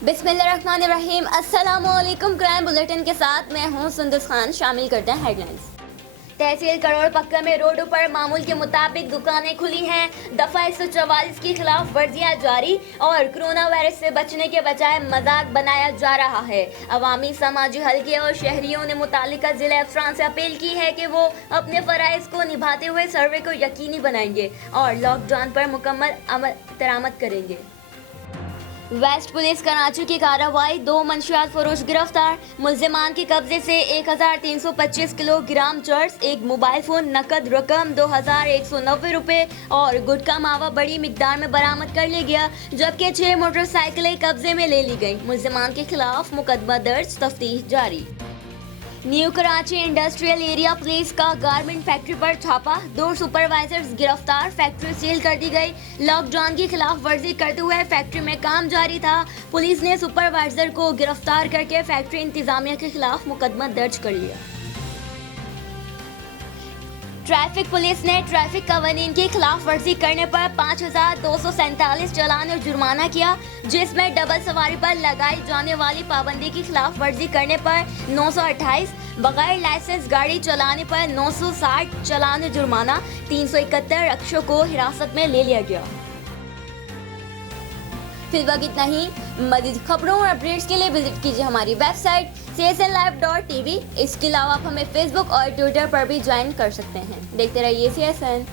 बिस्मिल्लाहिर्रहमानिर्रहीम। अस्सलामुअलैकुम। Crime bulletin के साथ मैं हूं सुंदस खान। शामिल करते हैं हेडलाइंस। तहसील करोड़ पक्का में रोडों पर मामूल के मुताबिक दुकानें खुली हैं। दफा 144 की खिलाफ वर्जियां जारी और कोरोना वायरस से बचने के बजाय मजाक बनाया जा रहा है। अवामी समाजी हलके और शहरियों ने मुतालिका जिला अफसरान से अपील की है कि वो अपने फराइज को निभाते हुए सर्वे को यकीनी बनाएंगे और लॉकडाउन पर मुकम्मल अमल दरामद करेंगे। वेस्ट पुलिस कराची की कार्रवाई, 2 मंशियात फरोश गिरफ्तार। मुल्जिमान के कब्जे से 1325 किलोग्राम चर्स, एक मोबाइल फोन, नकद रकम 2190 रुपए और गुटखा मावा बड़ी मिकदार में बरामद कर लिया गया, जबकि 6 मोटरसाइकिलें कब्जे में ले ली गई। मुल्जिमान के खिलाफ मुकदमा दर्ज, तफ्तीश जारी। New Karachi industrial area police का गारमेंट फैक्ट्री पर छापा, 2 सुपरवाइजर्स गिरफ्तार, फैक्ट्री सील कर दी गई। लॉकडाउन की खिलाफ वर्जी करते हुए फैक्ट्री में काम जारी था। पुलिस ने सुपरवाइजर को गिरफ्तार करके फैक्ट्री इंतजामिया के खिलाफ मुकदमा दर्ज कर लिया। ट्रैफिक पुलिस ने ट्रैफिक कवानीन की खिलाफ वर्जी करने पर 5247 चालान और जुर्माना किया, जिसमें डबल सवारी पर लगाई जाने वाली पाबंदी की खिलाफ वर्जी करने पर 928, बगैर लाइसेंस गाड़ी चलाने पर 960 चालान और जुर्माना। 371 रक्षकों को हिरासत में ले लिया गया। फिलहाल इतना ही। मजीद खबरों और अपडेट्स के लिए विजिट कीजिए हमारी वेबसाइट csnlive.tv। इसके अलावा आप हमें फेसबुक और ट्विटर पर भी ज्वाइन कर सकते हैं। देखते रहिए CSN।